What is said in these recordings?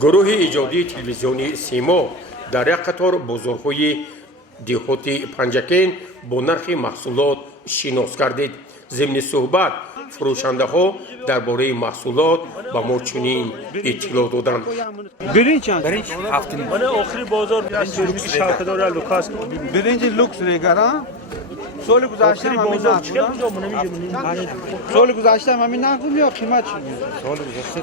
گروه ایجادی تلویزیونی سیما در یک قطار بازارهای دیهاتی پنجکین با نرخ محصولات شناس کردید. ضمن صحبت فروشنده ها درباره محصولات به ما چنین اطلاع دادند. برنج چند؟ برنج 7 من آخری بازار شرکت‌دار لوکاس برنج لوکس ریگرا سال گذشته هم همین نرخ بود. سال گذشته هم همین نرخ بود یا قیمت چی بود؟ سال گذشته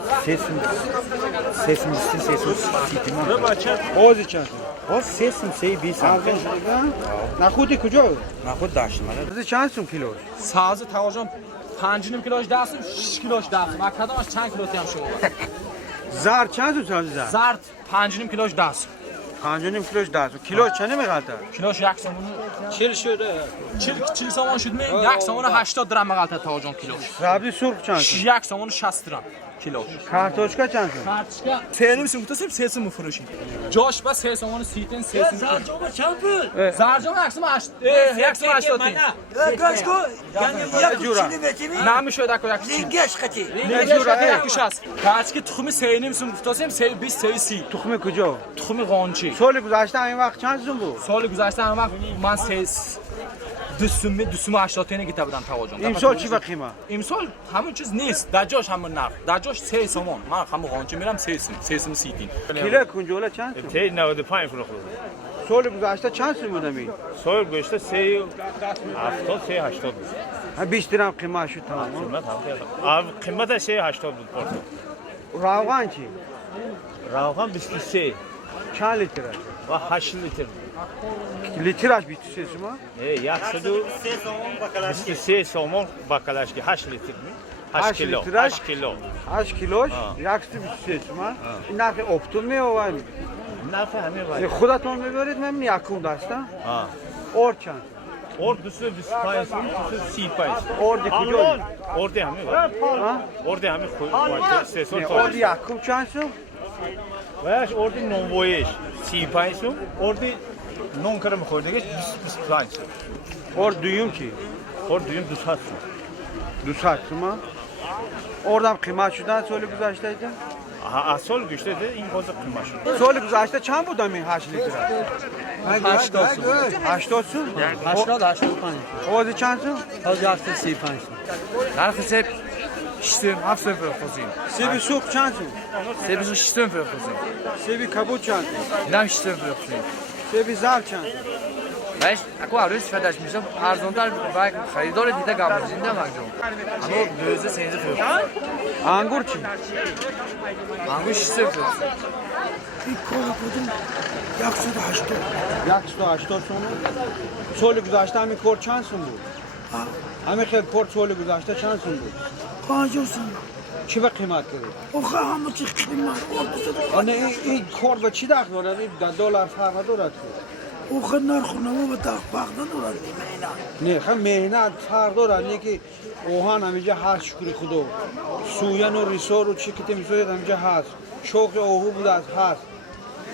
330 نه بچه آوازی چند؟ باز 320 نخودی کجا بود؟ نخود داشتم آوازی چند سوم کیلو؟ سازı tavacım 5 kiloş dersim 6 kiloş dersim. Arkadaş çan kilo tiyam şu. زرد چند سوم سازی زرد؟ Zart 5 kiloş dersim. 5.5 کیلوش 10 کیلو چند میقاطه؟ Kiloş yak somunu 40 شده 40 somon şudme yak somunu 80 درم مقالته tavacım kiloş. سبزی سرخ چند سوم؟ Yak somunu 60 درم kiloş. کارتوشکا چند سوم؟ Tartışka senin sumtasım sesim mi fırışın? Coş bas ses somunu sitin sesim. زرجامه چند بود؟ Zarcım yaksım 80. Yaksım 80. گاشکو یعنی Nami şöyle dakika yaksım. لینگش خطی Ne jura yakış az. Tartışka tuxumi seyinim sumtasım sey biz seysi. تخم کجا؟ Tuxumi qonchi. سال گذشته همین وقت چند سوم بود؟ سال گذشته هم وقت من دوسم 80 تنه گیته بودم تواجم. امسال چی به قیمت؟ امسال همون چیز نیست. در جاش همون نرخ. در جاش 3 سومون. من همون قانچه میرم 3 سوم 30 تین. کیلو کنجوله چند سوم؟ 95 فروخت. سال گذشته چند سوم بود همین؟ سال گذشته 370 380 بود. ها 20 درم قیمت شد تمام. قیمت 380 بود پارچه. روغن چی؟ روغن 23 چند لیتره؟ و 8 لیتر. لیترش 23 سوم؟ 123 سومون بکلاش که 8 لیتر می 8 کیلو 8 کیلو 8 کیلوش 123 سوم. این نرخ اپتوم میآورد. نرخ همین ولی خودتون میبرید من یکم دستم. اور چند؟ اور 225 سوم 235 اور دی کجا؟ اور دی همین اور دی همین خود 3 سال اور دی یکم چند سوم؟ ویش اور دی نوویش 35 سوم اور دی نون کرم خوردگیش 25 سوم اور دویم چی؟ اور دویم 200 سوم 200 سوم. اوردم قیمت شدن سال گذشته ایده؟ از سال گذشته این باز قیمت شد. سال گذشته چند بود همین 8 لیتر؟ 80 سوم. 80 سوم؟ 80 85. آوازی چند سوم؟ Az 35. نرخ سب 7 سوم فرخوزیم. سیبی سوخ چند سوم؟ سب 6 سوم فرخوزیم. سیبی کبود چند سوم؟ اینم 6 سوم فرخوزیم. سیبی زرد چند سوم؟ باش اكو عروس فداش میشم ارزانتر باید خریدار دیده گامزینده مگم اما دوزه سنجه فرق انگور چی؟ انگور 6 سوم این کار کدوم 180 سوم. سال گذشته همین کور چند سوم بود؟ همین خیلی کور سال گذشته چند سوم بود؟ 50 سوم چی به قیمت کرد؟ آخه همه چی قیمت آنه این کور به چی دخل دارد؟ این دلار فرق دارد که؟ آخه نرخ نمو به فرق ندارد نه خب مهنت فرق دارد. نه که اوهان همینجا هست شکری خدا. سویان و ریسور و چی که تمیزوید همینجا هست. شوق اوهو بود هست.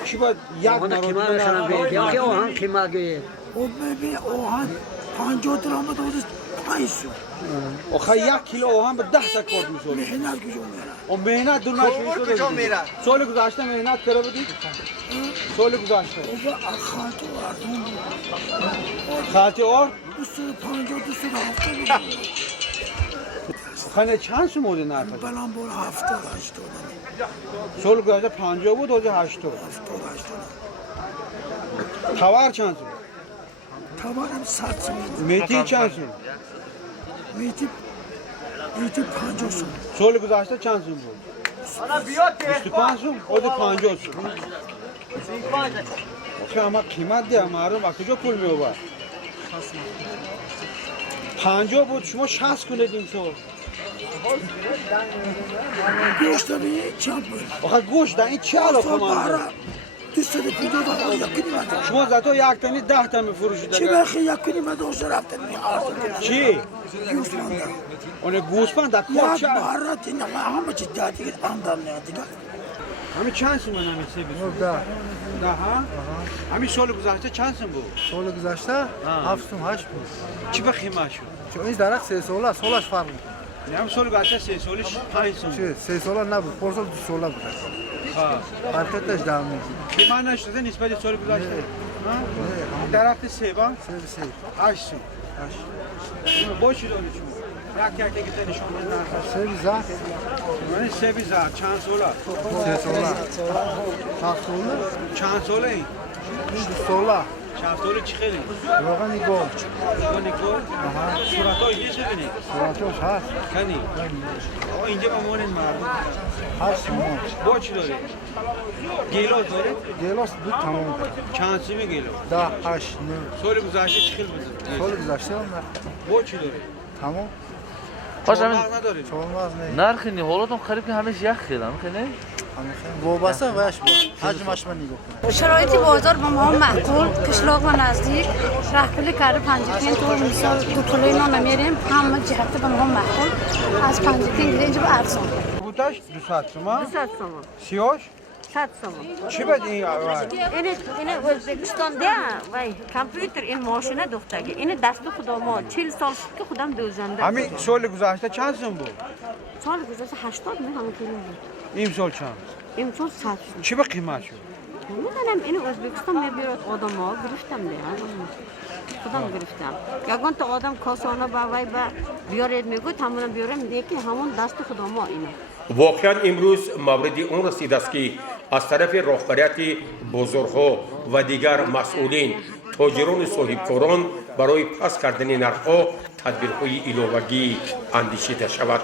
چی باید یک مراتب که اوهان قیمت گیه او ببین اوهان 50 درم بود 5 سوم آخه 1 کیلو اوهان به 10 تا کارت میشود. مهنت کجا میره و مهنت دور نشوید کجا میره؟ سال گذشته مهنت کرده بودید؟ سال گذشته. او خاطر ارزون بود خاطر اور 250 270 بود خانه چند سوم بود نرخ؟ بلان بول 70 80 سال گذشته 50 بود و 80. توار چند سوم؟ توارم 100 سوم میتی چند سوم؟ میتی 50 سوم سال گذشته چند سوم بود؟ 25 سوم و 50 سوم. آخه اما قیمت ده مردم از کجا پول می‌آورد؟ 50 بود شما 60 کنید این سال. گوشت می چند بود آخه گوشت این چه علاقه مانده؟ 250 تا یکی میاد شما زاتو یک تنی 10 تا می‌فروشید. چی بخی یکی میاد دوست رفتن می‌آرد چی؟ گوشت مانده اون گوسفند در یک کار چه؟ بارات این همه چی دادی که آمدن دیگه همین چند سوم همین سیبی؟ 10 ها؟ همین سال گذشته چند سوم بود؟ سال گذشته 7 سوم 8 بود. چی به قیمت شد؟ چون این درخت 3 ساله است سالش فرق میکنه. نه هم سال گذشته 3 سالش 5 سوم. چه 3 ساله نبود پارسال 2 ساله بود. Farketleş devam ediyor. Liman nişte nispeti soru güzel. Darafta seba. Sevsi. Aşsın. Boş yol için. Yak gitsen nişanlı. Sevza. Yani sebiza chance ola. Sola. Sağ sola. Chance ola. Sola. Chance ola çıkeli. Rogan gol. Nikol. Surato iyice beni. Suratos has. Kani. O ince mamonin mar. Has mı? Boş yol. Gelo dore. Gelos bu tamam. Chance mi gelo? Da haş ne? Soru güzelce çıkıl bu. Sola güzel onlar. Boş yol. Tamam. Hocam Olmaz ne? narxini holodon qarib ki hamish yaxshi ham qani. Vobasa vaş bu. Hacım aşma nigo. شرایط بازار با ما معقول قشلاق و نزدیک رهبری کرده پنجتین طور مثال دو کیلوی نان میریم همه جهت با ما معقول از پنجتین گیره اینجا به ارزان Bu taş düsat mı? Sat so'm. Siyoş. Sat so'm. Çibet iyi var. Ini O'zbekistonda vay kompyuter in mashina do'xtaga. Ini dasti xudomo 40 solishga xudam do'zanda. Hami soli güzashta chansın bu? Sol guzasa 80 ming ham keling. İmsol chans. Imchol sat. Çibet qiymat shu. Nima ini O'zbekiston mebirat odamlar girishtamda. Xudam girishtam. Yagonta odam kosona bavay ba biyored migo tamoman biyorem lekin hamon dasti xudomo ini. واقعا امروز موردی اون رسیده است که از طرف راهبریت بزرگ‌ها و دیگر مسئولین تاجران صاحبکاران برای پس کردن نرخ‌ها تدبیرهای علاوه‌ای اندیشیده شود.